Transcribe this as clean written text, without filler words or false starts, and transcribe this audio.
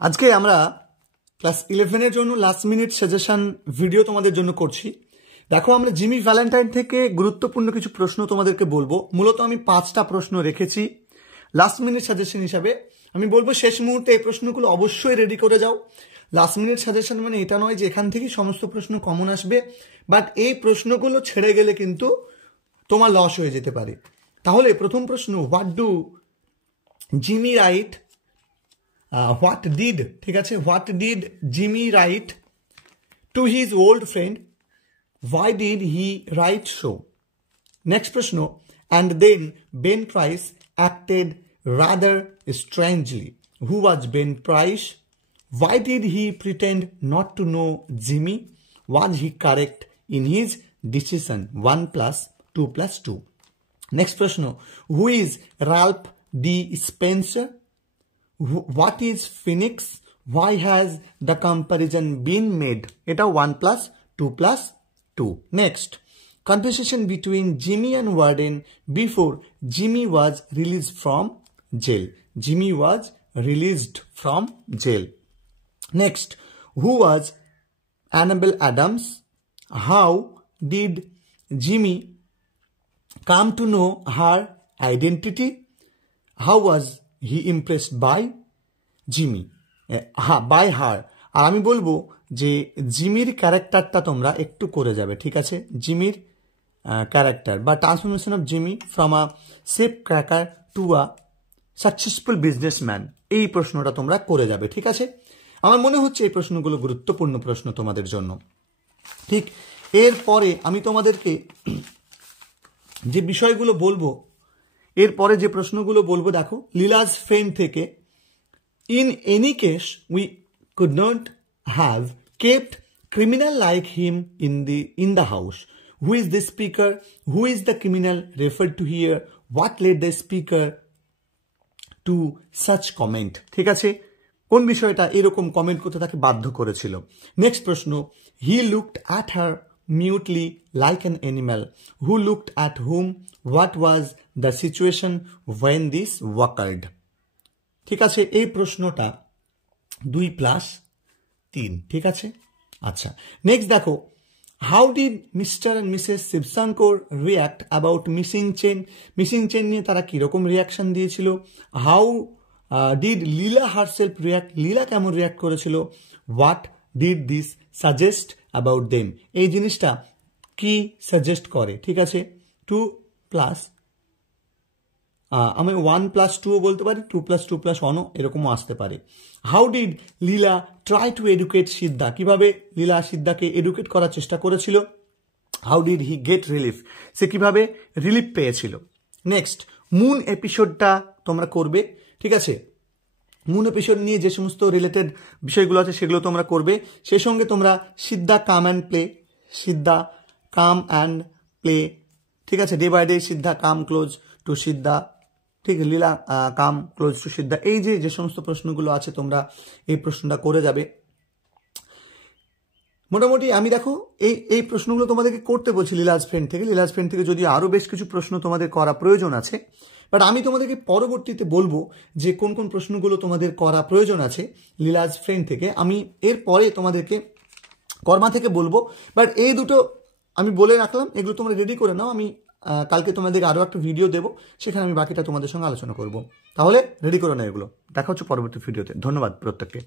আজকে আমরা ক্লাস 11 এর জন্য লাস্ট মিনিট সাজেশন ভিডিও তোমাদের জন্য করছি। দেখো, আমরা জিমি ভ্যালেন্টাইন থেকে গুরুত্বপূর্ণ কিছু প্রশ্ন তোমাদেরকে বলবো। মূলত আমি 5টা প্রশ্ন রেখেছি লাস্ট মিনিট সাজেশন হিসাবে। আমি বলবো শেষ মুহূর্তে এই প্রশ্নগুলো অবশ্যই রেডি করে যাও। লাস্ট মিনিট সাজেশন মানে এটা নয় যে এখান থেকে সমস্ত প্রশ্ন কমন আসবে, বাট এই প্রশ্নগুলো ছেড়ে গেলে কিন্তু তোমার লস হয়ে যেতে পারে। তাহলে প্রথম প্রশ্ন, what do Jimmy right, what did, ঠিক আছে, what did Jimmy right to his old friend, why did he write so? Next প্রশ্ন, and then Ben Price acted rather strangely. Who was Ben Price? Why did he pretend not to know Jimmy? Was he correct in his decision? 1 plus 2 plus 2. Next প্রশ্ন, who is Ralph D. Spencer? What is Phoenix? Why has the comparison been made? এটা 1 plus 2 plus 2. Next, conversation between Jimmy and Warden before Jimmy was released from jail. Jimmy was released from jail. Next, who was Annabelle Adams? How did Jimmy come to know her identity? How was he impressed by Jimmy? By her. আর আমি বলবো যে জিমির ক্যারেক্টারটা তোমরা একটু করে যাবে, ঠিক আছে? জিমির ক্যারেক্টার বা transformation of Jimmy from a safe cracker to a successful businessman, এই প্রশ্নটা তোমরা করে যাবে, ঠিক আছে? আমার মনে হচ্ছে এই প্রশ্নগুলো গুরুত্বপূর্ণ প্রশ্ন তোমাদের জন্য। ঠিক এরপরে আমি তোমাদেরকে যে বিষয়গুলো বলবো, এরপরে যে প্রশ্নগুলো বলবো, দেখো, লীলাজ ফ্রেন্ড থেকে, in any case we could not have kept criminal like him in the house. Who is the speaker? Who is the criminal referred to here? What led the speaker to such comment? ঠিক আছে, কোন বিষয়টা এরকম comment করতে তাকে বাধ্য করেছিল? Next প্রশ্ন, he looked at her mutely like an animal. Who looked at whom? What was the situation when this occurred? ঠিক আছে, এই প্রশ্নটা 2 plus 3, ঠিক আছে? আচ্ছা, নেক্সট দেখো, how did mister and missus Shivshankar react about missing chain? Missing chain নিয়ে তারা কীরকম রিয়াকশন দিয়েছিল? How did Leela herself react? Leela কেমন রিয়াক্ট করেছিল? What did this suggest about them? এই জিনিসটা কি সাজেস্ট করে, ঠিক আছে? 2 প্লাস, আমি 1 plus 2ও বলতে পারি, 2 plus 2 plus 1ও এরকমও আসতে পারে। How did Leela try to educate Siddha? কিভাবে লীলা সিদ্ধাকে এডুকেট করার চেষ্টা করেছিল? How did he get relief? সে কিভাবে রিলিফ পেয়েছিল? নেক্সট, মুন এপিসোডটা তোমরা করবে, ঠিক আছে? মুন এপিসোড নিয়ে যে সমস্ত রিলেটেড বিষয়গুলো আছে সেগুলো তোমরা করবে। সেই সঙ্গে তোমরা Siddha come and play, Siddha come and play, ঠিক আছে? Day by day Siddha come close to Siddha, ঠিক, লীলা কাম ক্লোজ টু সিদ্ধা, এই যে সমস্ত প্রশ্নগুলো আছে তোমরা এই প্রশ্নটা করে যাবে। মোটামুটি আমি দেখো এই প্রশ্নগুলো তোমাদেরকে করতে বলছি লীলাজ ফ্রেন্ড থেকে। লীলাজ ফ্রেন্ড থেকে যদি আরও বেশ কিছু প্রশ্ন তোমাদের করা প্রয়োজন আছে, বাট আমি তোমাদেরকে পরবর্তীতে বলবো যে কোন কোন প্রশ্নগুলো তোমাদের করা প্রয়োজন আছে লীলাজ ফ্রেন্ড থেকে। আমি এরপরে তোমাদেরকে কর্মা থেকে বলবো, বাট এই দুটো আমি বলে রাখলাম, এগুলো তোমরা রেডি করে নাও। আমি কালকে তোমাদের আরও একটা ভিডিও দেবো, সেখানে আমি বাকিটা তোমাদের সঙ্গে আলোচনা করব। তাহলে রেডি করে নাও এগুলো। দেখা হচ্ছে পরবর্তী ভিডিওতে। ধন্যবাদ প্রত্যেককে।